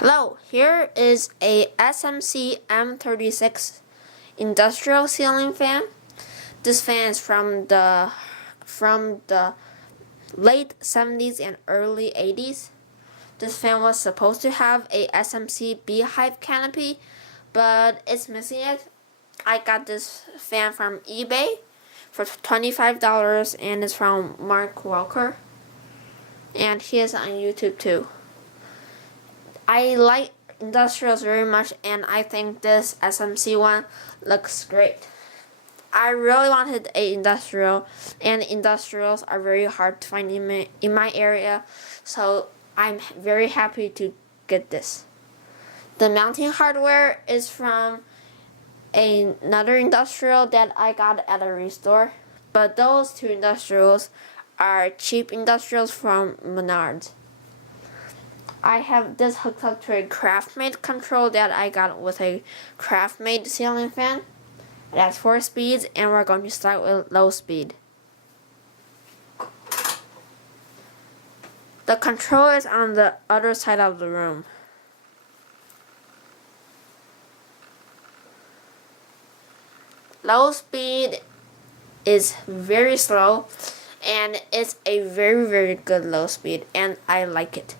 Hello, here is a S.M.C M36 industrial ceiling fan. This fan is from the late 70s and early 80s. This fan was supposed to have a S.M.C beehive canopy, but it's missing it. I got this fan from eBay for $25 and it's from Mark Welker. And he is on YouTube too. I like industrials very much and I think this S.M.C one looks great. I really wanted a industrial and industrials are very hard to find in my area, so I'm very happy to get this. The mounting hardware is from another industrial that I got at a restore, but those two industrials are cheap industrials from Menards. I have this hooked up to a Craftmade control that I got with a Craftmade ceiling fan. It has 4 speeds and we're going to start with low speed. The control is on the other side of the room. Low speed is very slow and it's a very good low speed and I like it.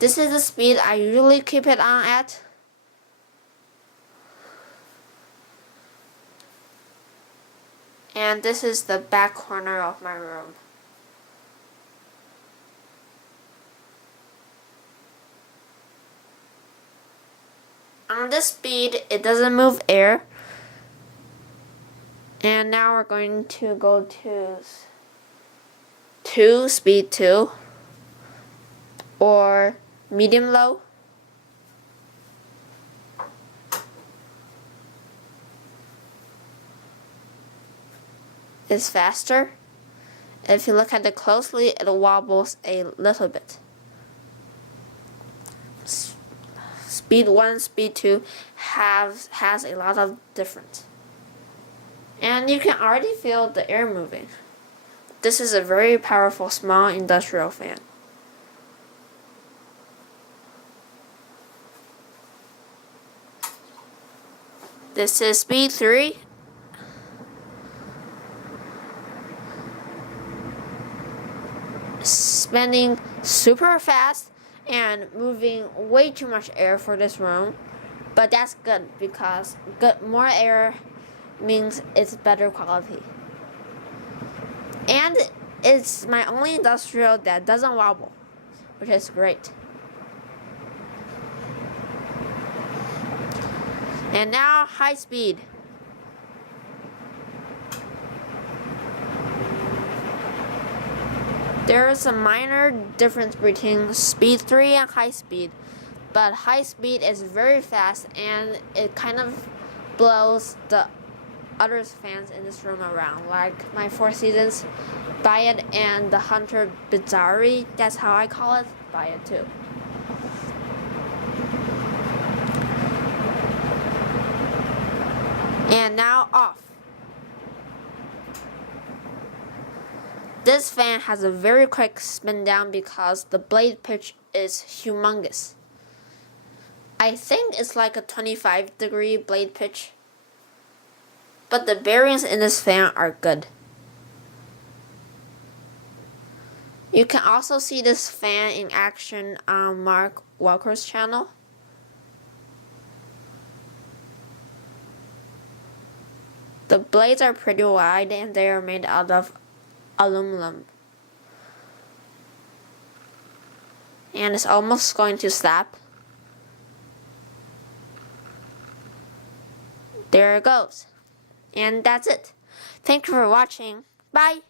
This is the speed I usually keep it on at. And this is the back corner of my room. On this speed, it doesn't move air. And now we're going to go to speed 2 or medium low. Is faster. If you look at it closely, it wobbles a little bit. Speed 1, speed 2 has a lot of difference. And you can already feel the air moving. This is a very powerful small industrial fan. This is speed 3. Spinning super fast and moving way too much air for this room, but that's good because more air means it's better quality. And it's my only industrial that doesn't wobble, which is great. And now high speed. There is a minor difference between speed 3 and high speed, but high speed is very fast and it kind of blows the other fans in this room around, like my Four Seasons Bayet and the Hunter Bizarre, that's how I call it, Bayet too. And now off. This fan has a very quick spin down because the blade pitch is humongous. I think it's like a 25-degree blade pitch. But the bearings in this fan are good. You can also see this fan in action on Mark Welker's channel. The blades are pretty wide and they are made out of aluminum. And it's almost going to snap. There it goes. And that's it. Thank you for watching. Bye.